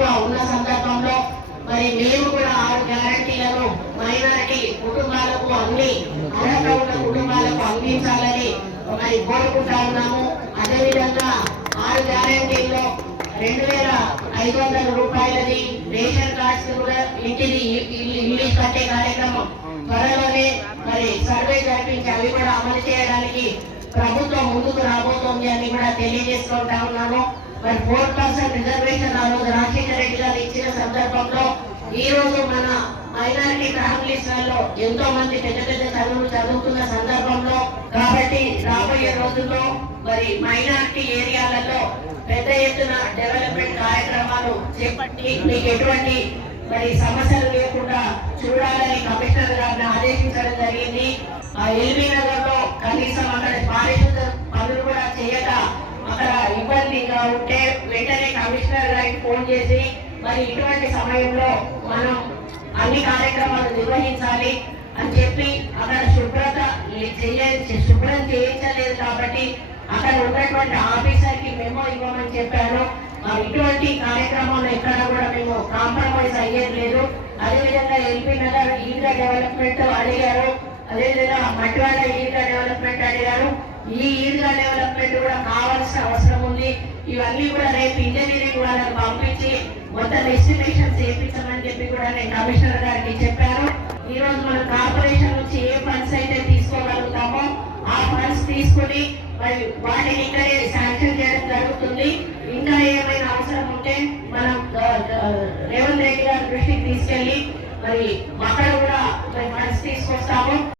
ఎక్కువ ఉన్న సందర్భంలో మరి మేము కూడా 6 గ్యారంటీలను మైనారిటీ కుటుంబాలకు అన్ని అర్హత ఉన్న కుటుంబాలకు అందించాలని మరి కోరుకుంటా ఉన్నాము. అదేవిధంగా 6 గ్యారంటీల్లో 2,500 రూపాయలది రేషన్ కార్డ్స్ కూడా ఇంటిది ఇల్లు కట్టే కార్యక్రమం త్వరలోనే మరి సర్వే జరిపించి అవి కూడా అమలు చేయడానికి ప్రభుత్వం ముందుకు రాబోతోంది అని కూడా తెలియజేసుకుంటా ఉన్నాము. మరి 4% రిజర్వేషన్ ఆ రోజు రాజశేఖర రెడ్డి గారు ఇచ్చిన సందర్భంలో ఈ రోజు మన మైనారిటీ ఫ్యామిలీస్లలో ఎంతో మంది పెద్ద పెద్ద చదువులు చదువుతున్న సందర్భంలో కాబట్టి రాబోయే రోజుల్లో మరి మైనారిటీ ఏరియాలలో పెద్ద ఎత్తున డెవలప్మెంట్ కార్యక్రమాలు చేపట్టి మీకు ఎటువంటి మరి సమస్యలు లేకుండా చూడాలని కమిషనర్ గారిని ఆదేశించడం జరిగింది. ఆ ఎల్బీ నగర్ లో కనీసం అక్కడ పారిశుద్ధ పనులు కూడా చేయక అక్కడ ఇబ్బందిగా ఉంటే వెంటనే కమిషనర్ గారికి ఫోన్ చేసి మరి ఇటువంటి సమయంలో మనం అన్ని కార్యక్రమాలు నిర్వహించాలి అని చెప్పి అక్కడ శుభ్రం చేయించలేదు కాబట్టి అక్కడ ఉన్నటువంటి ఆఫీసర్ కి మెమో ఇవ్వమని చెప్పాను. ఇటువంటి కార్యక్రమంలో ఎక్కడ కూడా మేము కాంప్రమైజ్ అయ్యేది లేదు. అదేవిధంగా ఎల్బీ నగర్ ఈద్గా డెవలప్మెంట్ అడిగారు, అదేవిధంగా మట్టివాడ ఈద్గా డెవలప్మెంట్ అడిగారు. ఈ ఈద్గా డెవలప్మెంట్ కూడా కావాల్సిన అవసరం ఉంది. ఇవన్నీ కూడా రేపు ఇంజనీరింగ్ వాళ్ళని పంపించి మొత్తం ఎస్టిమేషన్ చేయించమని చెప్పి కూడా నేను కమిషనర్ గారికి చెప్పాను. ఈ రోజు మన కార్పొరేషన్ నుంచి ఏ ఫండ్స్ అయితే తీసుకోగలుగుతామో ఆ ఫండ్స్ తీసుకుని మరి వాటిని ఇక్కడే